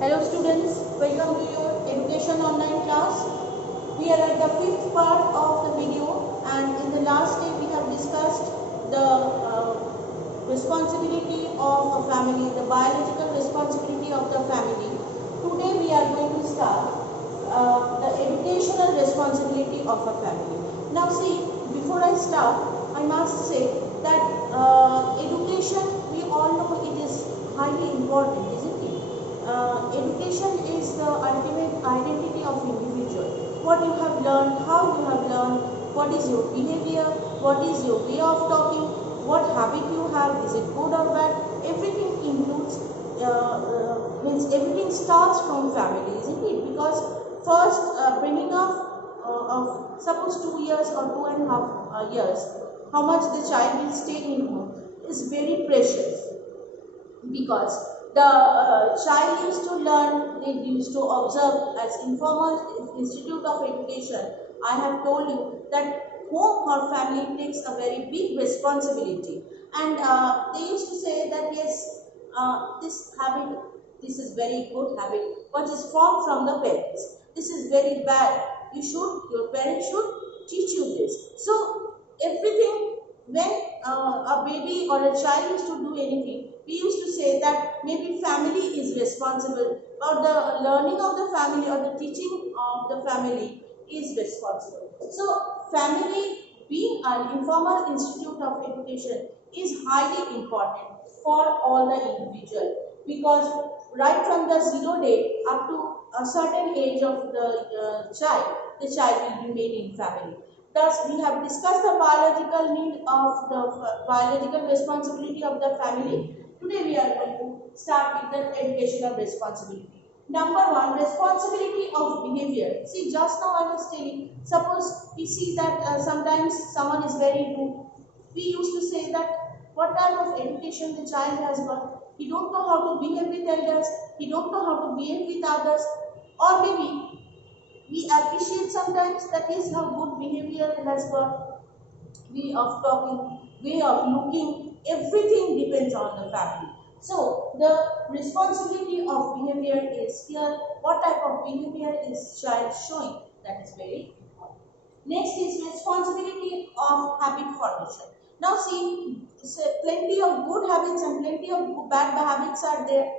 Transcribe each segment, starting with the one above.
Hello students, welcome to your education online class. We are at the fifth part of the video, and in the last day we have discussed the responsibility of a family, the biological responsibility of the family. Today we are going to start the educational responsibility of a family. Now see, before I start, I must say that education, we all know it is highly important, isn't it? Education is the ultimate identity of individual. What you have learned, how you have learned, what is your behavior, what is your way of talking, what habit you have, is it good or bad, everything includes, means everything starts from family, isn't it? Because first bringing up of suppose 2 years or 2.5 years, how much the child will stay in home is very precious, because the child used to learn, they used to observe as informal institute of education. I have told you that home or family takes a very big responsibility, and they used to say that yes, this habit, this is very good habit, but is formed from the parents. This is very bad. Your parents should teach you this. So everything, when a baby or a child used to do anything, we used to say that maybe family is responsible, or the learning of the family or the teaching of the family is responsible. So family, being an informal institute of education, is highly important for all the individual, because right from the 0 day up to a certain age of the child will remain in family. Thus, we have discussed the biological need of the biological responsibility of the family. Today, we are going to start with the educational responsibility. Number one, responsibility of behavior. See, just now I was telling, suppose we see that sometimes someone is very rude. We used to say that what type of education the child has got. He don't know how to behave with elders. He don't know how to behave with others. Or maybe we appreciate sometimes that is how good behavior has got, way of talking, way of looking, everything depends on the family. So the responsibility of behavior is here. What type of behavior is child showing? That is very important. Next is responsibility of habit formation. Now see, plenty of good habits and plenty of bad habits are there.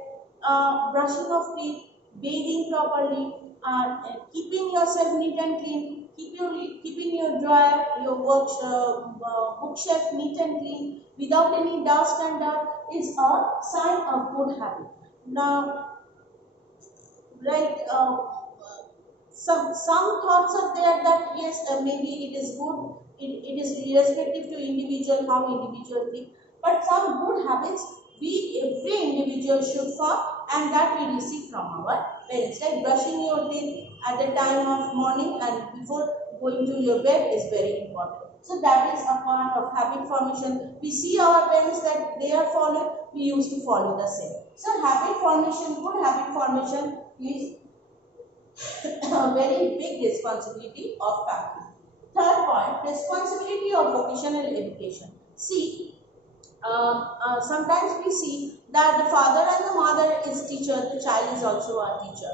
Brushing of teeth, bathing properly, keeping yourself neat and clean, keeping your drawer, your bookshelf neat and clean without any dust and dirt is a sign of good habit. Now, right, some thoughts are there that yes, maybe it is good. It is irrespective to individual how individual think, but some good habits we every individual should form, and that we receive from our parents. Like brushing your teeth at the time of morning and before going to your bed is very important. So that is a part of habit formation. We see our parents that they are following, we used to follow the same. So habit formation, good habit formation is a very big responsibility of family. Third point, responsibility of vocational education. See, sometimes we see that the father and the mother is teacher, the child is also a teacher.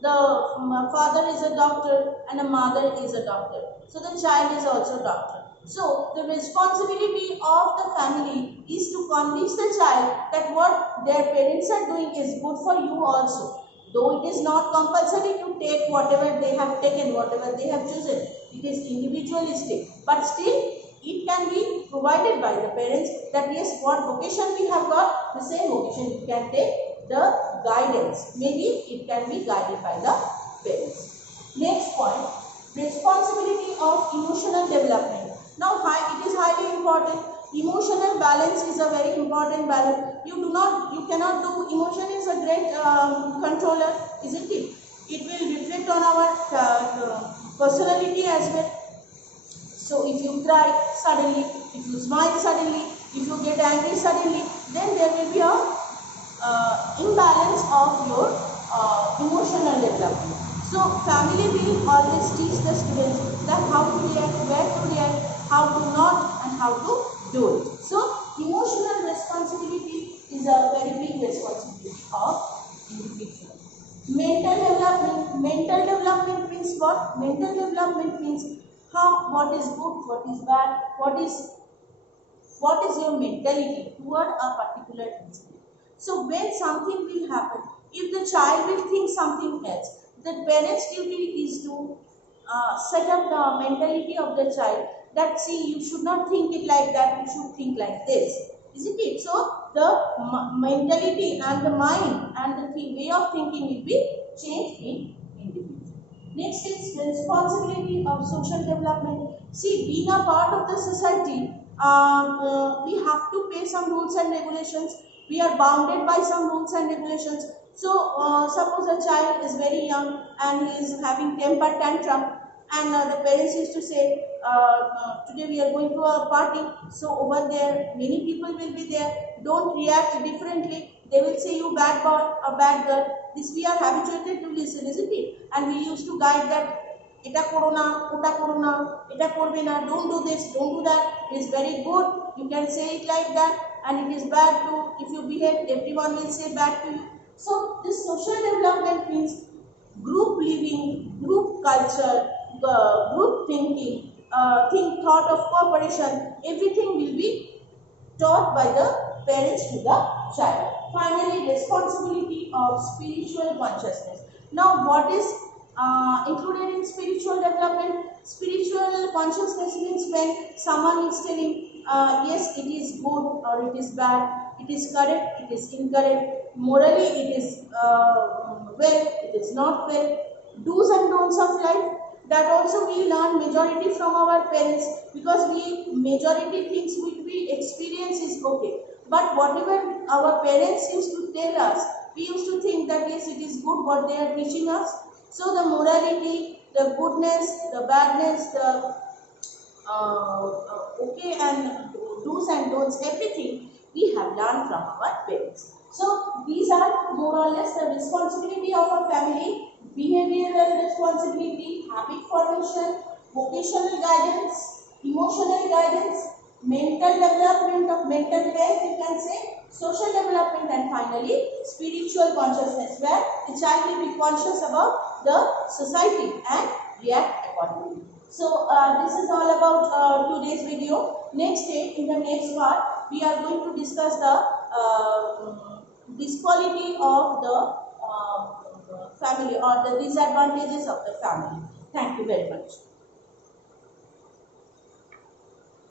The father is a doctor and the mother is a doctor. So the child is also a doctor. So the responsibility of the family is to convince the child that what their parents are doing is good for you also. Though it is not compulsory to take whatever they have taken, whatever they have chosen, it is individualistic. But still, it can be provided by the parents that yes, what vocation we have got, the same vocation you can take, the guidance. Maybe it can be guided by the parents. Next point, responsibility of emotional development. Now, it is highly important. Emotional balance is a very important balance. You cannot do, emotion is a great controller, isn't it? It will reflect on our personality as well. So if you cry suddenly, if you smile suddenly, if you get angry suddenly, then there will be a imbalance of your emotional development. So family will always teach the students that how to react, where to react, how to not, and how to do it. So emotional responsibility is a very big responsibility of individual. mental development means what? Mental development means how, what is good, what is bad, what is your mentality toward a particular incident. So when something will happen, if the child will think something else, the parent's duty is to set up the mentality of the child that, see, you should not think it like that, you should think like this, isn't it? So the mentality and the mind and the way of thinking will be changed in individual. Next is responsibility of social development. See, being a part of the society, we have to pay some rules and regulations. We are bounded by some rules and regulations. So, suppose a child is very young and he is having temper tantrum, and the parents used to say, today we are going to a party, so over there many people will be there. Don't react differently. They will say you bad boy or bad girl. This we are habituated to listen, isn't it? And we used to guide that, এটা করো না, ওটা করো না, এটা করবে না, don't do this, don't do that. It is very good, you can say it like that, and it is bad to, if you behave, everyone will say bad to you. So this social development means group living, group culture, group thinking, thought of cooperation, everything will be taught by the parents to the child. Finally, responsibility of spiritual consciousness. Now, what is included in spiritual development? Spiritual consciousness means when someone is telling, yes, it is good or it is bad, it is correct, it is incorrect, morally it is well, it is not well, do's and don'ts of life. That also we learn majority from our parents, because we majority things which we experience is okay, but whatever our parents used to tell us, we used to think that yes, it is good what they are teaching us. So the morality, the goodness, the badness, the okay and do's and don'ts, everything we have learned from our parents. So these are more or less the responsibility of a family: behavioral responsibility, habit formation, vocational guidance, emotional guidance, mental development of mental health, you can say, social development, and finally spiritual consciousness, where the child will be conscious about the society and react accordingly. So this is all about today's video. Next day, in the next part, we are going to discuss the disquality of the family, or the disadvantages of the family. Thank you very much.